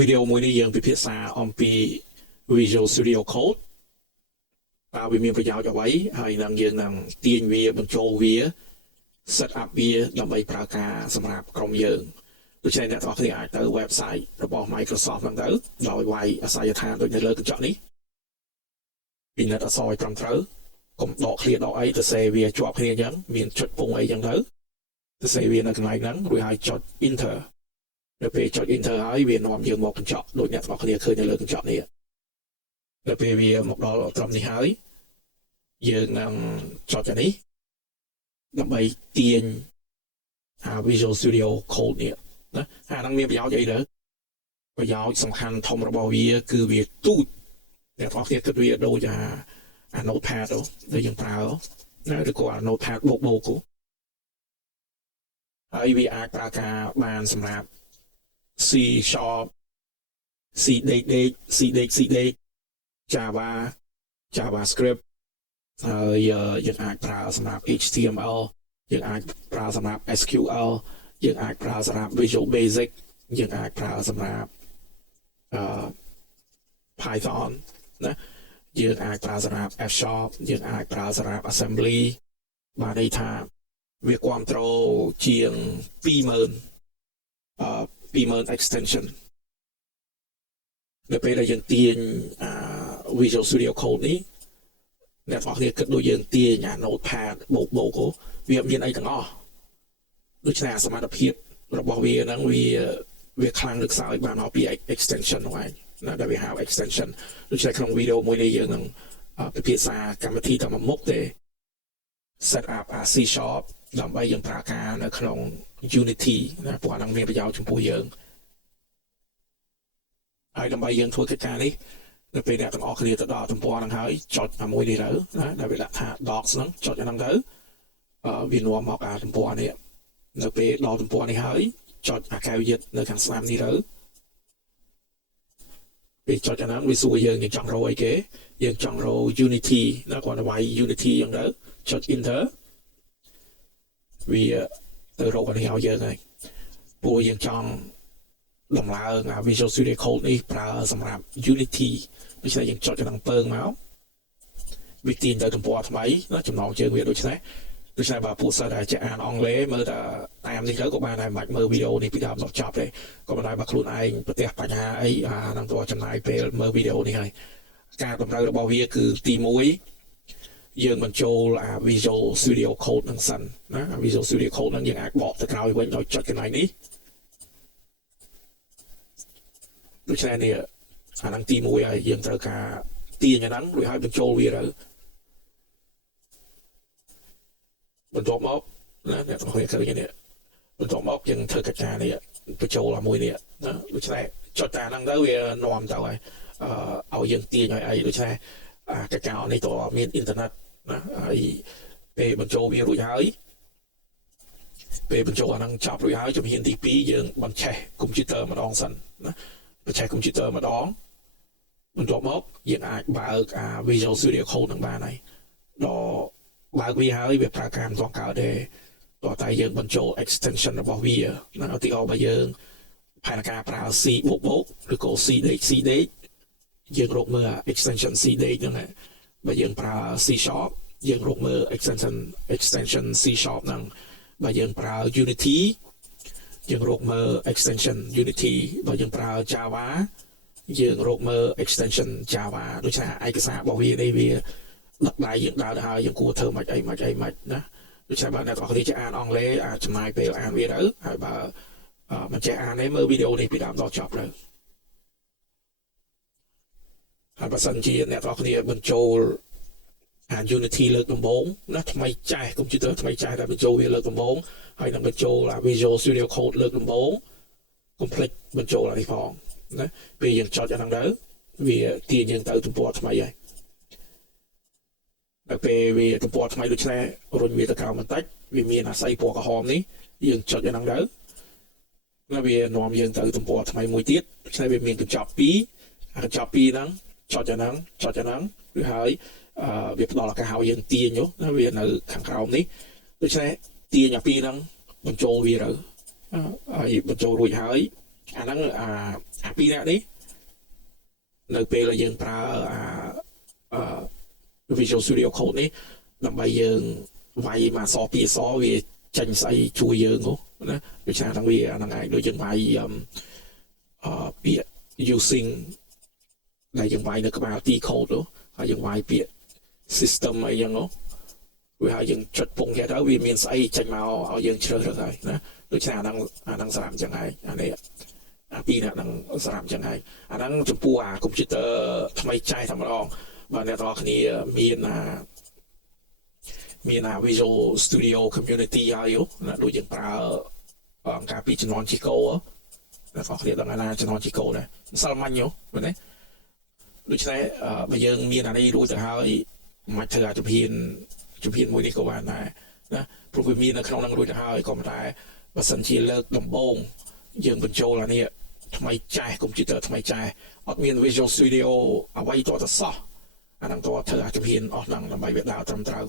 video មួយនេះយើងពិភាក្សាអំពី Visual Studio Code តើវាមានប្រយោជន៍អ្វីហើយនឹងយើងនឹងទាញវាបញ្ចូលវា set up វាដើម្បីប្រើការសម្រាប់ក្រុមយើងដូច្នេះអ្នកទាំងអស់គ្នាអាចទៅ website របស់ Microsoft ហ្នឹងទៅដោយវាយអាសយដ្ឋានដូចនៅលើកញ្ចក់នេះពិនិត្យអក្សរឲ្យត្រឹមត្រូវកុំដកឃ្លាដកអីទៅសេវាជាប់គ្នាអញ្ចឹងមានចុចពងអីអញ្ចឹងទៅសេវានៅកន្លែងហ្នឹងរួចហើយចុច enter ដល់ពេលចុច enter ហើយវានាំយើងមកកញ្ចក់ដូចអ្នកទាំងអស់គ្នាឃើញនៅលើកញ្ចក់នេះដល់ពេលវាមកដល់ត្រឹមនេះហើយយើងនឹងចុចអានេះដើម្បីទាញVisual Studio Code នេះណាអាហ្នឹងមានប្រយោជន៍អីទៅប្រយោជន៍សំខាន់ធំរបស់វាគឺវាទូចអ្នកទាំងអស់គ្នាគិតវាដូចអា Notepad ដែលយើងប្រើណាឬក៏អា Notepad បូកហើយវាអាចប្រើការបានសម្រាប់ C# C++, Java, JavaScript ហើយយើងអាចប្រើសម្រាប់ HTML យើងអាចប្រើសម្រាប់ SQL យើងអាចប្រើសម្រាប់ Visual Basic យើងអាចប្រើសម្រាប់Python ណាយើងអាចប្រើសម្រាប់ F# យើងអាចប្រើសម្រាប់ Assembly បានន័យថាវាគ្រប់គ្រងជាង20000 extension នៅពេលដែលយើងទាញVisual Studio Code នេះអ្នកទាំងអស់គ្នាគិតដូចយើងទាញNotepad បូកវាមានអីទាំងអស់ដូច្នេះសមត្ថភាពរបស់វាហ្នឹងវាខ្លាំងលើកសោយបានមកពី extension ហ្នឹងឯងណាដែលវាហៅ extension ដូច្នេះក្នុងវីដេអូមួយនេះយើងនឹងពិភាក្សាកម្មវិធីតែមួយមុខទេ set up C# ដើម្បីយើងប្រើការនៅក្នុង Unity ណាព្រោះអាហ្នឹងមានប្រយោជន៍ចំពោះយើងហើយដើម្បីយើងធ្វើកិច្ចការនេះនៅពេលអ្នកទាំងអស់គ្នាទៅដល់ទំព័រហ្នឹងហើយចុចមួយនេះទៅណាដែលវាដាក់ថា docs ហ្នឹងចុចអាហ្នឹងទៅវានាំមកទំព័រនេះនៅពេលដល់ទំព័រនេះហើយចុចអាកែវយឹតនៅខាងស្ដាំនេះទៅពេលចុចអាហ្នឹងវាសួរយើងចង់រកអីគេយើងចង់រក Unity ណាគាត់ឲ្យ Unity អញ្ចឹងទៅចុច enter វាទៅរកអានេះឲ្យយើងហើយព្រោះយើងចង់ដំឡើងVisual Studio Code នេះប្រើសម្រាប់ Unity ដូច្នេះយើងចុចក្នុងពើងមកវាទាញទៅទំព័រថ្មីណាចំណងជើងវាដូចនេះបើពួកសិស្សដែលចេះអានអង់គ្លេសមើលតែតាមនេះទៅក៏បានដែរមិនបាច់មើលវីដេអូនេះពីដើមដល់ចប់ទេក៏មិនដែរបើខ្លួនឯងប្រទះបញ្ហាអីនឹងទៅចំណាយពេលមើលវីដេអូនេះហើយការតម្រូវរបស់វាគឺទី1យើងបញ្ចូលVisual Studio Code នឹងសិនណាVisual Studio Code នឹងយើងអាចបកទៅក្រោយវិញដោយចុចកន្លែងនេះដូច្នេះនេះអាហ្នឹងទី1ហើយយើងត្រូវការទាញអាហ្នឹងរួចហើយបញ្ចូលវាទៅបន្ទាប់មកណាអ្នកទាំងអស់គ្នាឃើញនេះបន្ទាប់មកយើងធ្វើកិច្ចការនេះបញ្ចូលអាមួយនេះណាដូច្នេះចុចតែអាហ្នឹងទៅវានាំទៅហើយឲ្យយើងទាញឲ្យអីដូច្នេះកិច្ចការនេះតើមានអ៊ីនធឺណិតណាហើយពេលបញ្ចូលវារួចហើយពេលបញ្ចូលអាហ្នឹងចប់រួចហើយជំហានទី2យើងបញ្ឆេះកុំព្យូទ័រម្ដងសិនណាបញ្ឆេះកុំព្យូទ័រម្ដងបន្ទាប់មកយើងអាចបើកVisual Studio Code នឹងបានហើយដល់បើកវាហើយវាប្រើការមិនទាន់កើតទេតោះតែយើងបញ្ចូល extension របស់វាណាឧទាហរណ៍បើយើងផែនការប្រើ C++ ឬក៏ C++ យើងរកមើល extension C+ ហ្នឹងបើយើងប្រើ C# យើងរកមើល extension C# ហ្នឹងបើយើងប្រើ Unity យើងរកមើល extension Unity បើយើងប្រើ Java យើងរកមើល extension Java ដូចថាឯកសាររបស់វានេះវាដឹកដៃយើងដើរទៅហើយយើងគួរធ្វើមិនអីណាដូច្នេះបើអ្នកទាំងអស់គ្នាចេះអានអង់គ្លេសចំណាយពេលអានវាទៅហើយបើមិនចេះអានទេមើលវីដេអូនេះពីដើមដល់ចប់ទៅហើយបើសិនជាអ្នកទាំងអស់គ្នាបញ្ចូលUnity លើកដំបូងណាថ្មីចាស់កុំព្យូទ័រថ្មីចាស់ដែលបញ្ចូលវាលើកដំបូងហើយនឹងបញ្ចូល Visual Studio Code លើកដំបូងកុំភ្លេចបញ្ចូលអានេះផងណាពេលយើងចុចអាហ្នឹងទៅវាទាញយើងទៅទំព័រថ្មីហើយដល់ពេលវាទំព័រថ្មីដូចនេះរុញវាទៅក្រោមបន្តិចវាមានអាស័យពណ៌ក្រហមនេះយើងចុចអាហ្នឹងទៅណាវានាំយើងទៅទំព័រថ្មីមួយទៀតដូច្នេះវាមានកញ្ចប់2កញ្ចប់2ហ្នឹងចុចអាហ្នឹងឬហើយវាផ្ដល់ឱកាសឲ្យយើងទាញណាវានៅខាងក្រោមនេះដូច្នេះទាញអា2ហ្នឹងបញ្ចូលវាទៅហើយបញ្ចូលរួចហើយ អាហ្នឹងពីរនេះនៅពេលដែលយើងប្រើVisual Studio Code នេះដើម្បីយើងវាយមកអក្សរពីរអក្សរវាចេញស្អីជួយយើងណាដូច្នេះហ្នឹងវាហ្នឹងឯងដូចយើងវាយពាក្យ using ដែលយើងវាយនៅក្បាល T code ហើយយើងវាយពាក្យ system អីចឹងវាហើយយើងចុចពងគេទៅវាមានស្អីចេញមកឲ្យយើងជ្រើសរើសហើយណាដូច្នេះអាហ្នឹងសម្រាប់ចឹងហើយអានេះពីរហ្នឹងសម្រាប់ចឹងហើយអាហ្នឹងចំពោះកុំព្យូទ័រថ្មីចែកតែម្ដងបាទអ្នកទាំងអស់គ្នាមានVisual Studio Community ហើយណាដូចយើងប្រើអង្គការពីជំនាន់ Chico អ្នកទាំងអស់គ្នាដឹងណាជំនាន់ Chico ដែរម្សិលមិញមែនទេដូច្នេះបើយើងមានអានេះរួចទៅហើយមិនធ្វើជំហានមួយនេះក៏បានដែរណាព្រោះវាមាននៅក្នុងនឹងរួចទៅហើយក៏ប៉ុន្តែបើសិនជាលើកដំបូងយើងបញ្ចូលអានេះថ្មីចាស់កុំព្យូទ័រថ្មីចាស់អត់មាន Visual Studio អ្វីតទៅសោះអាហ្នឹងតើធ្វើជំហានអស់ហ្នឹងដើម្បីវាដើរត្រឹមត្រូវ